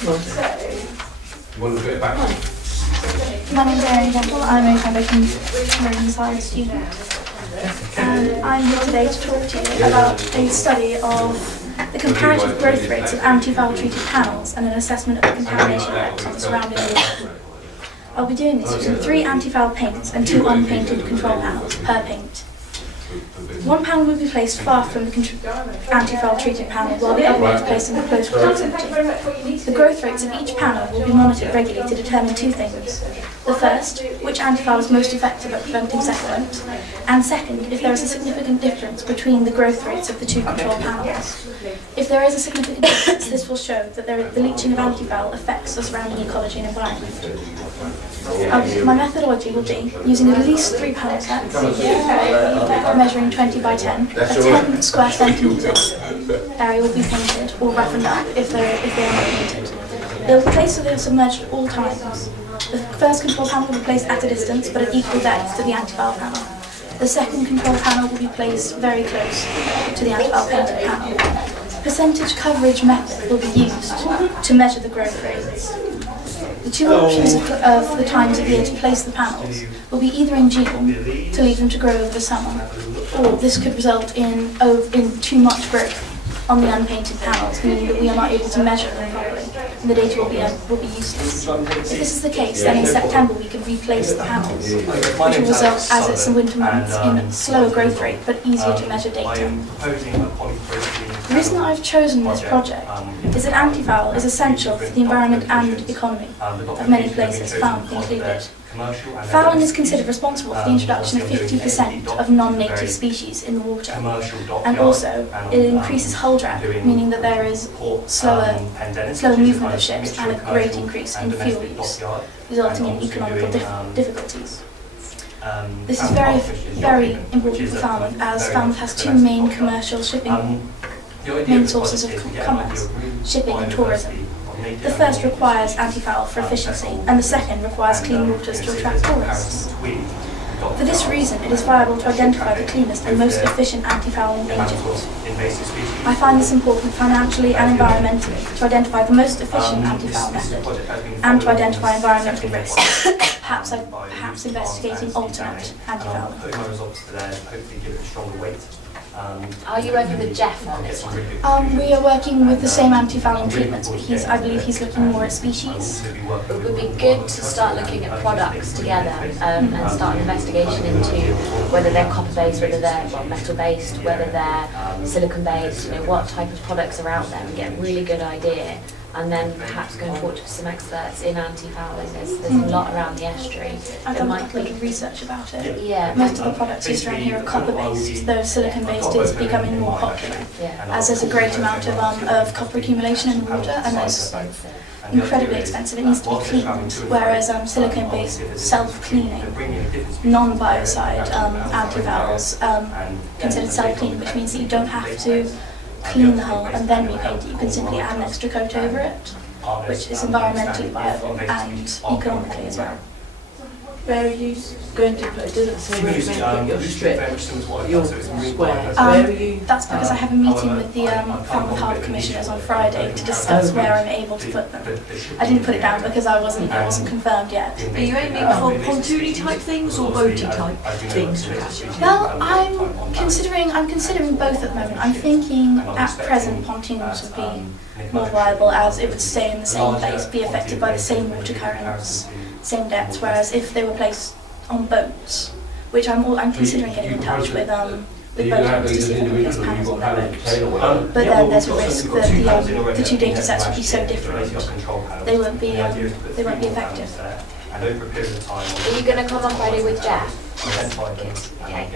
You want to put it back? My name is Eirain. I'm a foundation marine science student. And I'm here today to talk to you about a study of the comparative growth rates of anti-foul treated panels and an assessment of the contamination effects on the surrounding water. I'll be doing this using 3 anti-foul paints and 2 unpainted control panels per paint. One panel will be placed far from the anti-foul treated panel while the other one is placed in close proximity. The growth rates of each panel will be monitored regularly to determine 2 things. The first, which anti-foul is most effective at preventing settlement, and second, if there is a significant difference between the growth rates of the 2 control panels. If there is a significant difference, this will show that the leaching of anti-foul affects the surrounding ecology and environment. My methodology will be using at least 3 panel sets, measuring 20 by 10, a 10 square centimetre area will be painted or roughened up if they are not painted. They will be placed so they are submerged at all times. The first control panel will be placed at a distance but at equal depth to the anti-foul panel. The second control panel will be placed very close to the anti-foul painted panel. Percentage coverage method will be used to measure the growth rates. The 2 options of the times of year to place the panels will be either in June, to leave them to grow over the summer, or this could result in too much growth on the unpainted panels, meaning that we are not able to measure them properly, and the data will be useless. If this is the case, then in September we can replace the panels, which will result, as it's in winter months, in slower growth rate but easier to measure data. The reason that I've chosen this project is that anti-foul is essential for the environment and economy of many places, Falmouth included. Fouling is considered responsible for the introduction of 50% of non-native species in the water, and also it increases hull drag, meaning that there is slower movement of ships and a great increase in fuel use, resulting in economical difficulties. This is very important for Falmouth, as Falmouth has 2 main commercial main sources of commerce, shipping and tourism. The first requires anti-foul for efficiency, and the second requires clean waters to attract tourists. For this reason, it is viable to identify the cleanest and most efficient anti-fouling agent. I find this important financially and environmentally to identify the most efficient anti-foul method and to identify environmental risks, perhaps investigating alternate anti-fouling. Are you working with Jeff on this one? We are working with the same anti-fouling treatments, but I believe he's looking more at species. It would be good to start looking at products together and start an investigation into whether they're copper-based, whether they're metal-based, whether they're silicon-based, what type of products are out there, and get a really good idea. And then perhaps go and talk to some experts in anti-fouling. There's a lot around the estuary. I've done a little research about it. Yeah. Most of the products used around here are copper-based, though silicon-based is becoming more popular, as there's a great amount of copper accumulation in the water, and it's incredibly expensive. It needs to be cleaned, whereas silicon-based, self-cleaning, non-biocide anti-fouls considered self-cleaning, which means that you don't have to clean the hull and then repaint it. You can simply add an extra coat over it, which is environmentally viable and economically as well. Where are you going to put? It doesn't say where you're going to put your strip, your square. Where are you? That's because I have a meeting with the Falmouth Harbour Commissioners on Friday to discuss where I'm able to put them. I didn't put it down because it wasn't confirmed yet. Are you aiming for pontoony type things or boaty type things? Well, I'm considering both at the moment. I'm thinking at present pontoons would be more viable, as it would stay in the same place, be affected by the same water currents, same depths, whereas if they were placed on boats, which I'm considering getting in touch with boat owners to see if I can place panels on their boats. But then there's a risk that the 2 data sets would be so different, they won't be effective. Are you going to come on Friday with Jeff? Okay.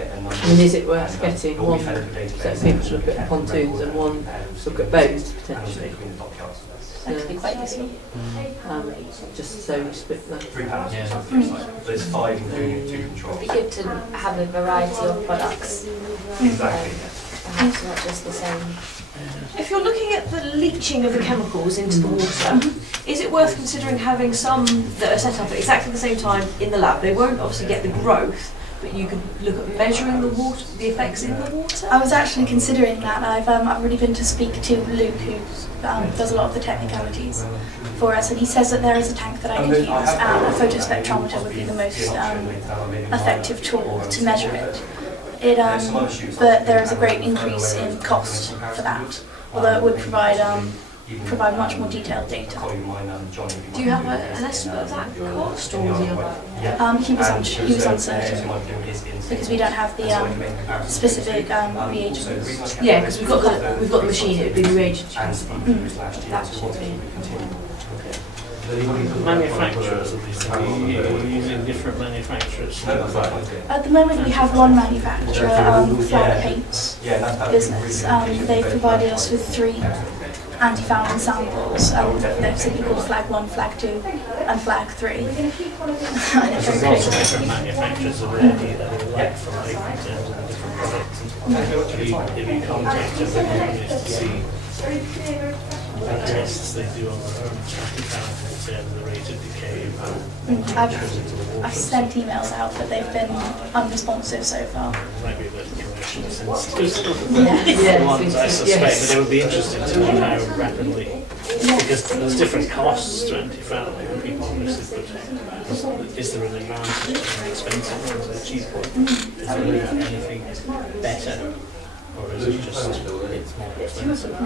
And is it worth getting one set of people to look at pontoons and one to look at boats potentially? That could be quite useful. Just so you split the 3 panels. There's 5 including 2 controls. It'd be good to have a variety of products. Exactly. Perhaps not just the same. If you're looking at the leaching of the chemicals into the water, is it worth considering having some that are set up at exactly the same time in the lab? They won't obviously get the growth, but you could look at measuring the water, the effects in the water. I was actually considering that. I've already been to speak to Luke, who does a lot of the technicalities for us, and he says that there is a tank that I could use, and a photospectrometer would be the most effective tool to measure it. But there is a great increase in cost for that, although it would provide much more detailed data. Do you have an estimate of that cost, or was he He was uncertain because we don't have the specific reagents. Yeah, because we've got the machine. It would be the reagents. Mm. That should be. Manufacturers of these things, you're using different manufacturers. At the moment we have one manufacturer, Flag Paints business. They've provided us with 3 anti-fouling samples. They're simply called Flag 1, Flag 2 and Flag 3. There's lots of different manufacturers already that are like for like in terms of the different products. If you contact the companies to see the tests they do on their own anti-fouling in terms of the rate of decay of I've sent emails out, but they've been unresponsive so far. might be a bit commercially sensitive. Yeah. Ones I suspect, but it would be interesting to know how rapidly, because there's different costs to anti-fouling and people obviously put, is there an advantage, is it expensive or is it cheaper? Is there anything better? Or is it just it's more expensive?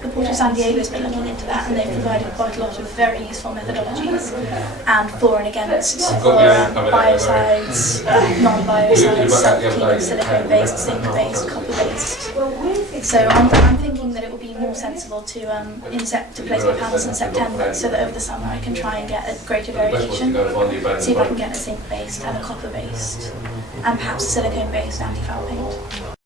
The Port of San Diego has been looking into that, and they've provided quite a lot of very useful methodologies and for and against for biocides, non-biocides, self-cleaning, silicone-based, zinc-based, copper-based. So I'm thinking that it will be more sensible to place my panels in September, so that over the summer I can try and get a greater variation. See if I can get a zinc-based and a copper-based, and perhaps a silicone-based anti-foul paint.